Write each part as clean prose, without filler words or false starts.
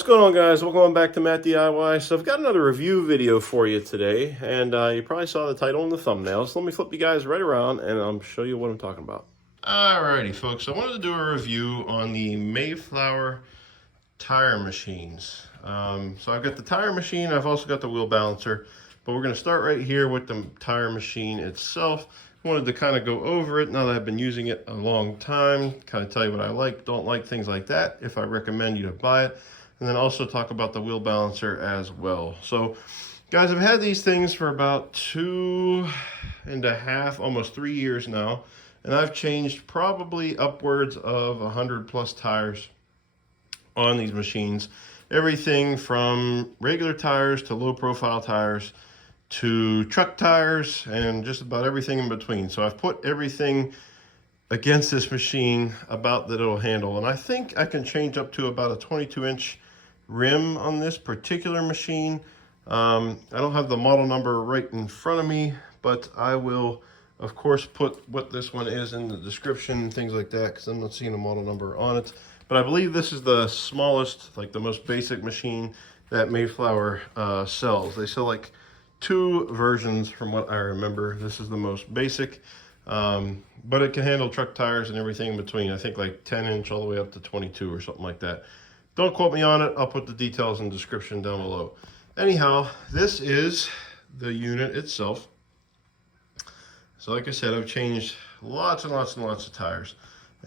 What's going on, guys? Welcome back to Matt DIY. So I've got another review video for you today, and you probably saw the title and the thumbnail. So let me flip you guys right around and I'll show you what I'm talking about. Alrighty, folks. I wanted to do a review on the Mayflower tire machines. So I've got the tire machine. I've also got the wheel balancer, but we're going to start right here with the tire machine itself. I wanted to kind of go over it now that I've been using it a long time, kind of tell you what I like, don't like, things like that, if I recommend you to buy it, and then also talk about the wheel balancer as well. So guys, I've had these things for about 2.5, almost 3 years now, and I've changed probably upwards of 100 plus tires on these machines. Everything from regular tires to low profile tires to truck tires and just about everything in between. So I've put everything against this machine about that it'll handle. And I think I can change up to about a 22-inch rim on this particular machine. I don't have the model number right in front of me, but I will, of course, put what this one is in the description and things like that, because I'm not seeing a model number on it. But I believe this is the smallest, like the most basic machine that Mayflower sells. They sell like 2 versions from what I remember. This is the most basic, but it can handle truck tires and everything in between. I think like 10-inch all the way up to 22 or something like that. Don't quote me on it. I'll put the details in the description down below. Anyhow, this is the unit itself. So like I said, I've changed lots and lots and lots of tires.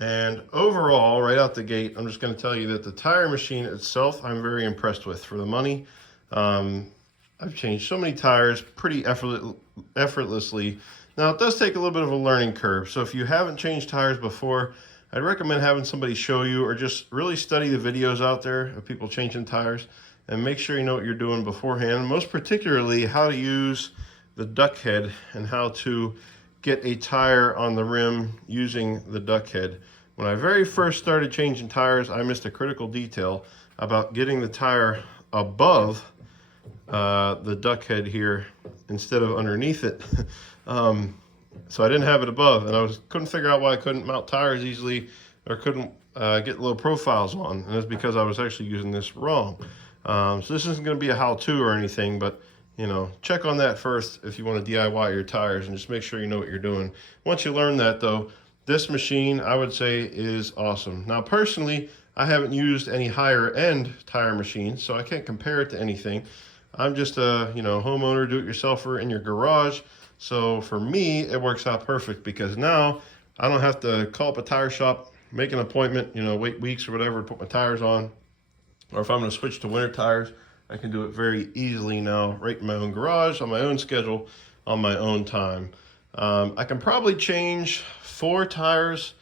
And overall, right out the gate, I'm just going to tell you that the tire machine itself, I'm very impressed with for the money. I've changed so many tires pretty effortlessly. Now, it does take a little bit of a learning curve. So if you haven't changed tires before, I'd recommend having somebody show you, or just really study the videos out there of people changing tires and make sure you know what you're doing beforehand. Most particularly, how to use the duck head and how to get a tire on the rim using the duck head. When I very first started changing tires, I missed a critical detail about getting the tire above the duck head here instead of underneath it. So I didn't have it above, and I couldn't figure out why I couldn't mount tires easily, or couldn't get low profiles on, and it's because I was actually using this wrong. So this isn't going to be a how-to or anything, but you know, check on that first if you want to DIY your tires, and just make sure you know what you're doing. Once you learn that though, this machine I would say is awesome. Now personally, I haven't used any higher end tire machines, so I can't compare it to anything. I'm just a homeowner, do-it-yourselfer in your garage. So for me, it works out perfect, because now I don't have to call up a tire shop, make an appointment, wait weeks or whatever to put my tires on. Or if I'm going to switch to winter tires, I can do it very easily now, right in my own garage, on my own schedule, on my own time. I can probably change 4 tires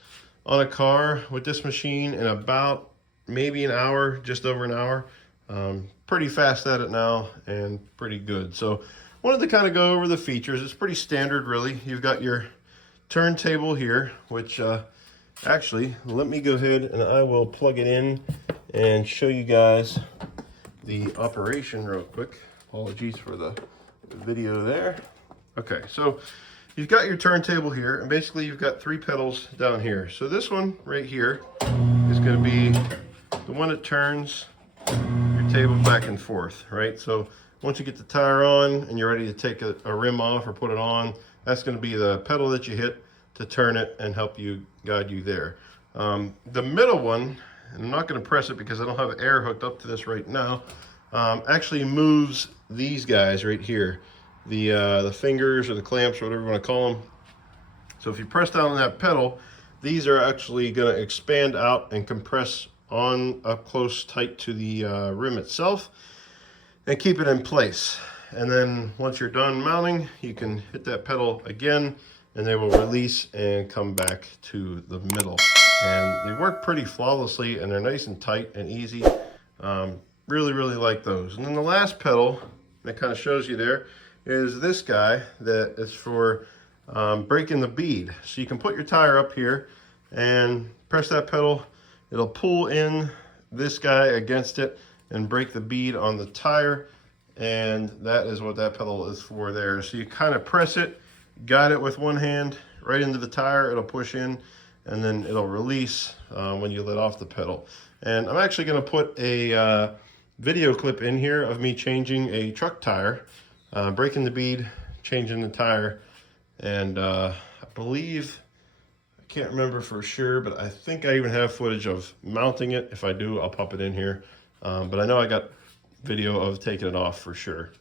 on a car with this machine in about maybe an hour, just over an hour. Pretty fast at it now and pretty good. So wanted to kind of go over the features. It's pretty standard, really. You've got your turntable here, which actually, let me go ahead and I will plug it in and show you guys the operation real quick. Apologies for the video there. Okay, so you've got your turntable here, and basically you've got 3 pedals down here. So this one right here is going to be the one that turns your table back and forth, right? So once you get the tire on and you're ready to take a rim off or put it on, that's going to be the pedal that you hit to turn it and help you guide you there. The middle one, and I'm not going to press it because I don't have air hooked up to this right now, actually moves these guys right here, the fingers or the clamps or whatever you want to call them. So if you press down on that pedal, these are actually going to expand out and compress on up close tight to the rim itself and keep it in place. And then once you're done mounting, you can hit that pedal again and they will release and come back to the middle. And they work pretty flawlessly, and they're nice and tight and easy. Really, really like those. And then the last pedal that kind of shows you there is this guy that is for breaking the bead. So you can put your tire up here and press that pedal. It'll pull in this guy against it and break the bead on the tire, and that is what that pedal is for there. So you kind of press it, guide it with one hand right into the tire, it'll push in, and then it'll release when you let off the pedal. And I'm actually going to put a video clip in here of me changing a truck tire, breaking the bead, changing the tire, and I believe, I can't remember for sure, but I think I even have footage of mounting it. If I do, I'll pop it in here. But I know I got video of taking it off for sure.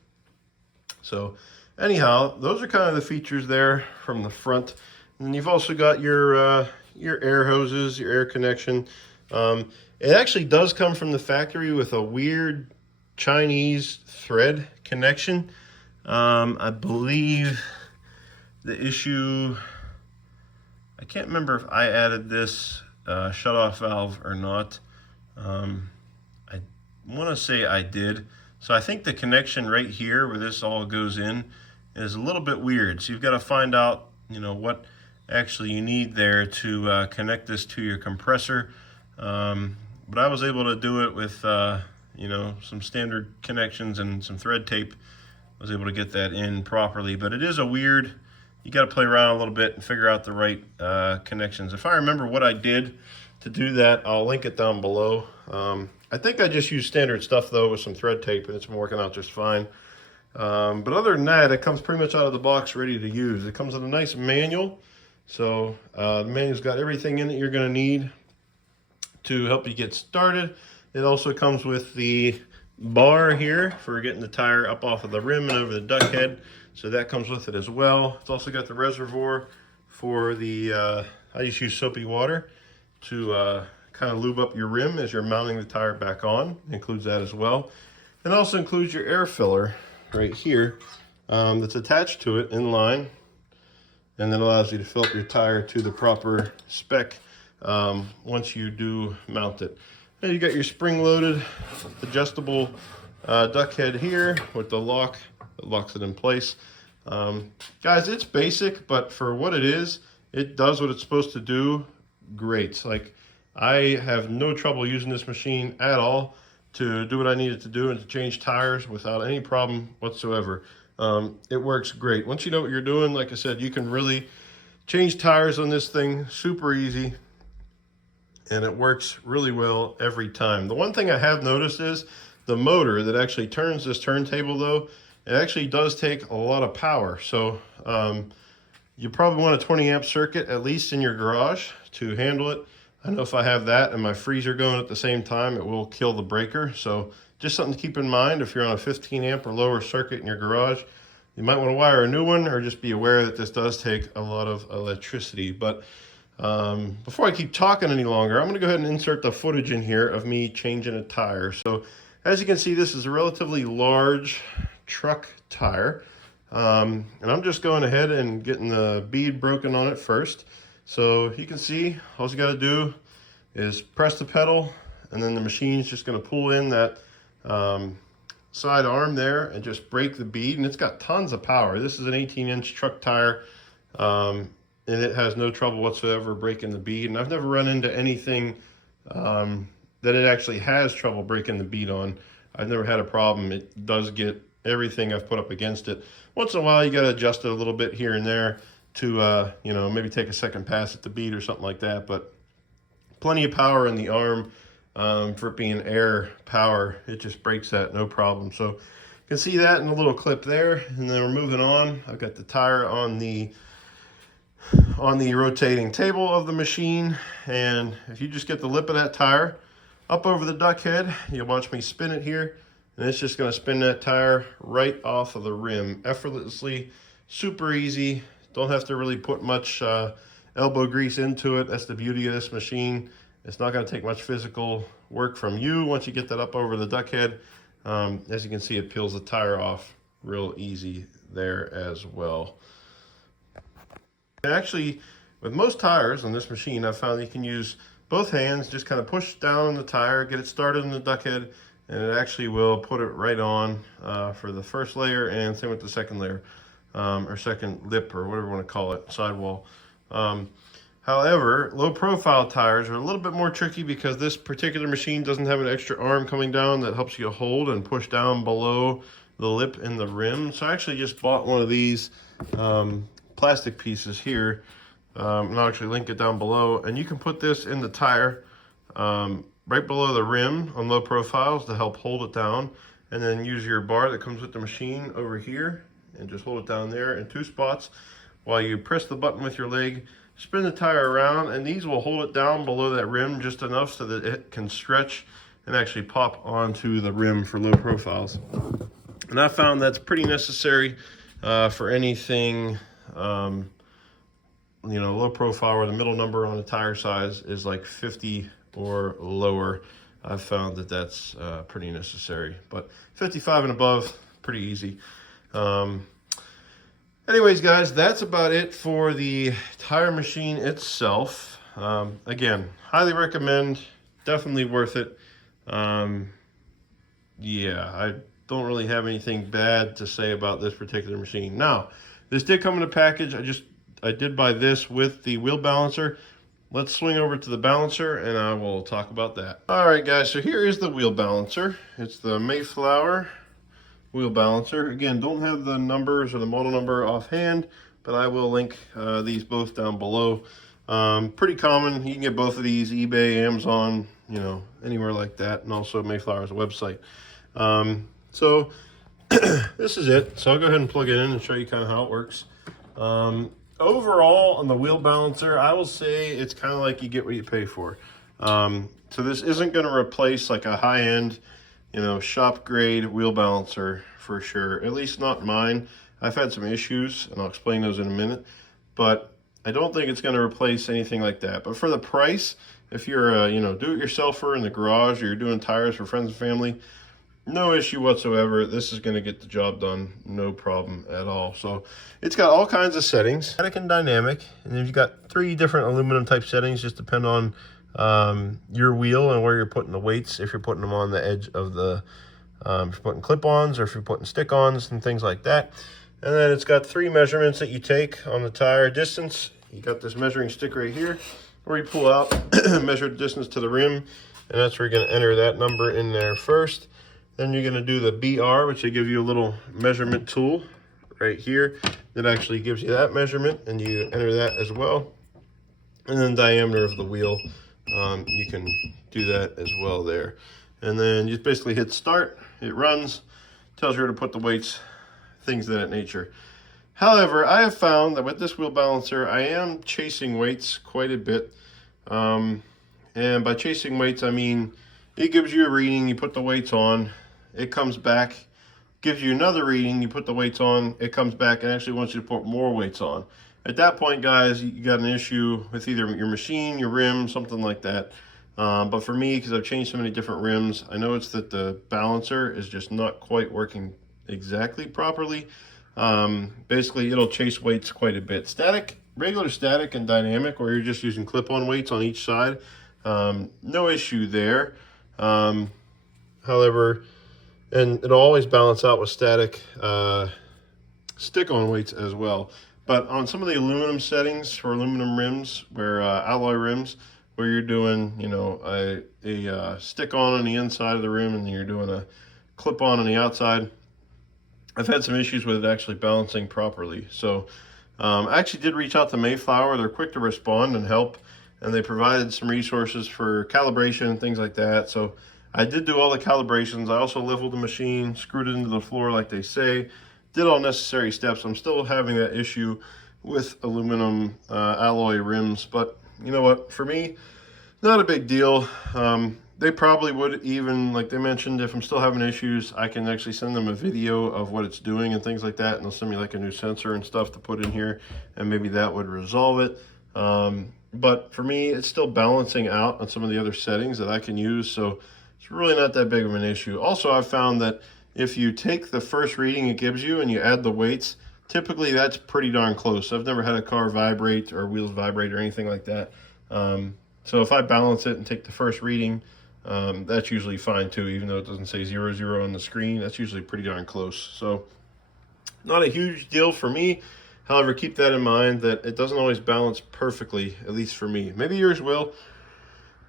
So anyhow, those are kind of the features there from the front. And you've also got your air hoses, your air connection. It actually does come from the factory with a weird Chinese thread connection. I believe the issue, I can't remember if I added this shut-off valve or not. I want to say I did. So I think the connection right here where this all goes in is a little bit weird. So you've got to find out, you know, what actually you need there to connect this to your compressor. But I was able to do it with, you know, some standard connections and some thread tape. I was able to get that in properly, but it is a weird, you got to play around a little bit and figure out the right connections. If I remember what I did to do that, I'll link it down below. I think I just used standard stuff though with some thread tape, and it's been working out just fine. But other than that, it comes pretty much out of the box ready to use. It comes with a nice manual. So the manual's got everything in it you're going to need to help you get started. It also comes with the bar here for getting the tire up off of the rim and over the duck head. So that comes with it as well. It's also got the reservoir for the, I just use soapy water to kind of lube up your rim as you're mounting the tire back on. It includes that as well. It also includes your air filler right here that's attached to it in line, and that allows you to fill up your tire to the proper spec once you do mount it. And you got your spring-loaded adjustable duck head here with the lock that locks it in place. Guys, it's basic, but for what it is, it does what it's supposed to do great. Like, I have no trouble using this machine at all to do what I needed to do and to change tires without any problem whatsoever. It works great. Once you know what you're doing, like I said, you can really change tires on this thing super easy, and it works really well every time. The one thing I have noticed is the motor that actually turns this turntable though, it actually does take a lot of power. So you probably want a 20 amp circuit at least in your garage to handle it. I know if I have that and my freezer going at the same time, it will kill the breaker. So just something to keep in mind if you're on a 15 amp or lower circuit in your garage. You might want to wire a new one, or just be aware that this does take a lot of electricity. But before I keep talking any longer, I'm going to go ahead and insert the footage in here of me changing a tire. So as you can see, this is a relatively large truck tire. And I'm just going ahead and getting the bead broken on it first. So you can see, all you got to do is press the pedal, and then the machine's just going to pull in that side arm there and just break the bead. And it's got tons of power. This is an 18-inch truck tire, and it has no trouble whatsoever breaking the bead. And I've never run into anything that it actually has trouble breaking the bead on. I've never had a problem. It does get everything I've put up against it. Once in a while, you got to adjust it a little bit here and there to, you know, maybe take a second pass at the bead or something like that. But plenty of power in the arm. For it being air power, it just breaks that no problem. So you can see that in a little clip there. And then we're moving on. I've got the tire on the rotating table of the machine, and if you just get the lip of that tire up over the duck head, you'll watch me spin it here, and it's just going to spin that tire right off of the rim effortlessly. Super easy. Don't have to really put much elbow grease into it. That's the beauty of this machine. It's not going to take much physical work from you once you get that up over the duck head. As you can see, it peels the tire off real easy there as well. Actually, with most tires on this machine, I've found you can use both hands, just kind of push down on the tire, get it started in the duck head, and it actually will put it right on for the first layer, and same with the second layer, or second lip, or whatever you want to call it, sidewall. However, low profile tires are a little bit more tricky because this particular machine doesn't have an extra arm coming down that helps you hold and push down below the lip and the rim. So I actually just bought one of these plastic pieces here, and I'll actually link it down below, and you can put this in the tire right below the rim on low profiles to help hold it down, and then use your bar that comes with the machine over here and just hold it down there in 2 spots while you press the button with your leg, spin the tire around, and these will hold it down below that rim just enough so that it can stretch and actually pop onto the rim for low profiles. And I found that's pretty necessary for anything low profile where the middle number on the tire size is like 50 or lower. I've found that that's pretty necessary, but 55 and above, pretty easy. Anyways, guys, that's about it for the tire machine itself. Again, highly recommend, definitely worth it. Yeah, I don't really have anything bad to say about this particular machine. Now, this did come in a package. I did buy this with the wheel balancer. Let's swing over to the balancer and I will talk about that. All right, guys, so here is the wheel balancer. It's the Mayflower wheel balancer. Again, don't have the numbers or the model number offhand, but I will link these both down below. Pretty common. You can get both of these, eBay, Amazon, anywhere like that, and also Mayflower's website. So this is it. So I'll go ahead and plug it in and show you kind of how it works. Overall, on the wheel balancer, I will say it's kind of like you get what you pay for. So this isn't going to replace like a high-end, shop grade wheel balancer for sure. At least not mine. I've had some issues, and I'll explain those in a minute. But I don't think it's going to replace anything like that. But for the price, if you're a do-it-yourselfer in the garage or you're doing tires for friends and family, no issue whatsoever. This is going to get the job done, no problem at all. So it's got all kinds of settings, static and dynamic, and then you've got 3 different aluminum type settings, just depend on your wheel and where you're putting the weights, if you're putting them on the edge of the if you're putting clip-ons or if you're putting stick-ons and things like that. And then it's got 3 measurements that you take on the tire distance. You got this measuring stick right here where you pull out measure the distance to the rim, and that's where you're going to enter that number in there first. Then you're going to do the BR, which they give you a little measurement tool right here that actually gives you that measurement, and you enter that as well. And then diameter of the wheel, you can do that as well there. And then you basically hit start, it runs, tells you where to put the weights, things of that nature. However, I have found that with this wheel balancer, I am chasing weights quite a bit. And by chasing weights, I mean it gives you a reading, you put the weights on, it comes back, gives you another reading, you put the weights on, it comes back and actually wants you to put more weights on. At that point, guys, you got an issue with either your machine, your rim, something like that. But for me, because I've changed so many different rims, I know it's that the balancer is just not quite working exactly properly. Basically, it'll chase weights quite a bit. Regular static and dynamic, where you're just using clip-on weights on each side, no issue there. However, and it'll always balance out with static stick-on weights as well. But on some of the aluminum settings for aluminum rims, where alloy rims, where you're doing, a stick-on the inside of the rim and you're doing a clip-on the outside, I've had some issues with it actually balancing properly. So I actually did reach out to Mayflower. They're quick to respond and help, and they provided some resources for calibration and things like that. So I did do all the calibrations. I also leveled the machine, screwed it into the floor like they say, did all necessary steps. I'm still having that issue with aluminum alloy rims, but you know what, for me, not a big deal. They probably would even, like they mentioned, if I'm still having issues, I can actually send them a video of what it's doing and things like that, and they'll send me like a new sensor and stuff to put in here, and maybe that would resolve it. But for me, it's still balancing out on some of the other settings that I can use, so it's really not that big of an issue. Also, I've found that if you take the first reading it gives you and you add the weights, typically that's pretty darn close. I've never had a car vibrate or wheels vibrate or anything like that. So if I balance it and take the first reading, that's usually fine too, even though it doesn't say 0, 0 on the screen. That's usually pretty darn close. So not a huge deal for me. However, keep that in mind that it doesn't always balance perfectly, at least for me. Maybe yours will,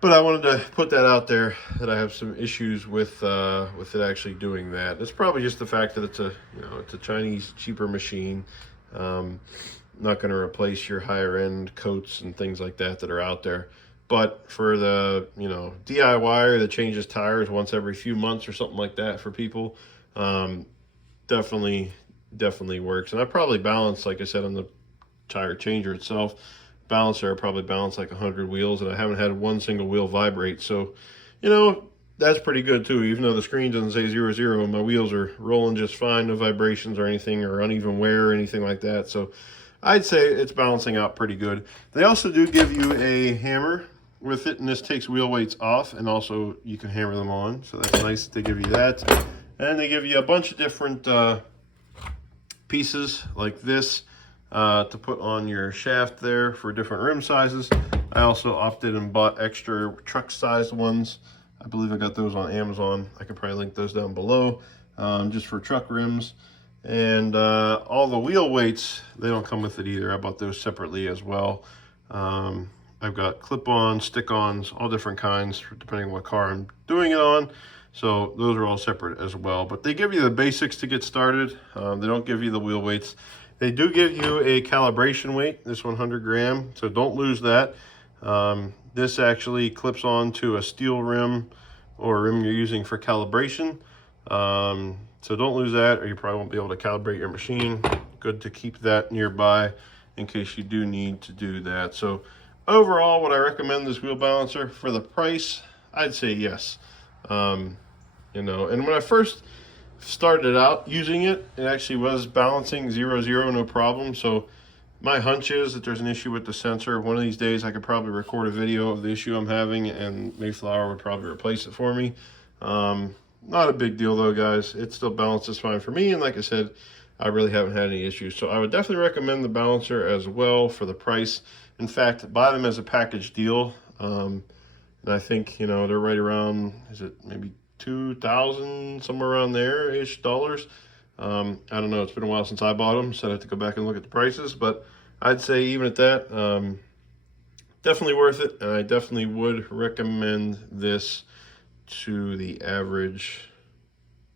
but I wanted to put that out there that I have some issues with it actually doing that. It's probably just the fact that it's a Chinese cheaper machine. Not going to replace your higher end coats and things like that that are out there. But for the, you know, DIYer that changes tires once every few months or something like that for people, definitely works. And I probably balance, like I said, on the tire changer itself, balancer, I probably balance like 100 wheels, and I haven't had one single wheel vibrate. So, you know, that's pretty good too. Even though the screen doesn't say 0, my wheels are rolling just fine, no vibrations or anything, or uneven wear or anything like that. So I'd say it's balancing out pretty good. They also do give you a hammer with it, and this takes wheel weights off, and also you can hammer them on. So that's nice that they give you that. And they give you a bunch of different pieces like this to put on your shaft there for different rim sizes. I also opted and bought extra truck-sized ones. I believe I got those on Amazon. I could probably link those down below, just for truck rims. And all the wheel weights, they don't come with it either. I bought those separately as well. I've got clip-ons, stick-ons, all different kinds, depending on what car I'm doing it on. So those are all separate as well. But they give you the basics to get started. They don't give you the wheel weights. They do give you a calibration weight, this 100 gram, so don't lose that. This actually clips on to a steel rim or a rim you're using for calibration. So don't lose that, or you probably won't be able to calibrate your machine. Good to keep that nearby in case you do need to do that. So overall, would I recommend this wheel balancer? For the price, I'd say yes. You know, and when I first started out using it, it actually was balancing 0, no problem. So my hunch is that there's an issue with the sensor. One of these days I could probably record a video of the issue I'm having, and Mayflower would probably replace it for me. Not a big deal though, guys. It still balances fine for me, and like I said, I really haven't had any issues. So I would definitely recommend the balancer as well for the price. In fact, buy them as a package deal. And I think, you know, they're right around, is it maybe 2,000, somewhere around there-ish dollars. I don't know, it's been a while since I bought them, so I have to go back and look at the prices, but I'd say even at that, definitely worth it, and I definitely would recommend this to the average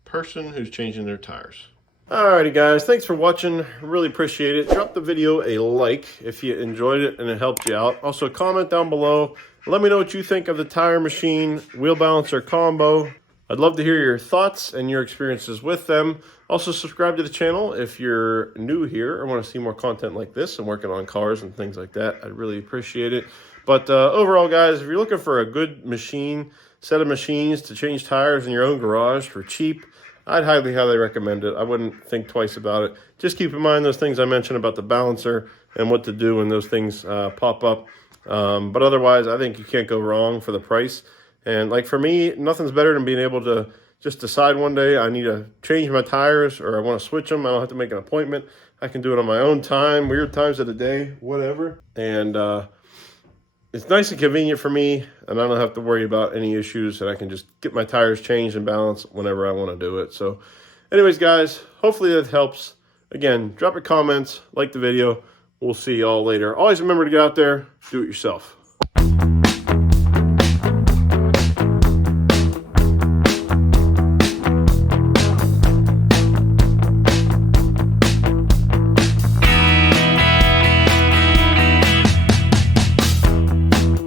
person who's changing their tires. Alrighty guys, thanks for watching, really appreciate it. Drop the video a like if you enjoyed it and it helped you out. Also comment down below, let me know what you think of the tire machine wheel balancer combo. I'd love to hear your thoughts and your experiences with them. Also subscribe to the channel if you're new here or want to see more content like this and working on cars and things like that. I'd really appreciate it. But overall guys, if you're looking for a good machine, set of machines to change tires in your own garage for cheap, I'd highly recommend it. I wouldn't think twice about it. Just keep in mind those things I mentioned about the balancer and what to do when those things pop up. But otherwise, I think you can't go wrong for the price. And like for me, nothing's better than being able to just decide one day I need to change my tires or I want to switch them. I don't have to make an appointment. I can do it on my own time, weird times of the day, whatever. And it's nice and convenient for me, and I don't have to worry about any issues, and I can just get my tires changed and balanced whenever I want to do it. So anyways, guys, hopefully that helps. Again, drop your comments, like the video. We'll see y'all later. Always remember to get out there, do it yourself.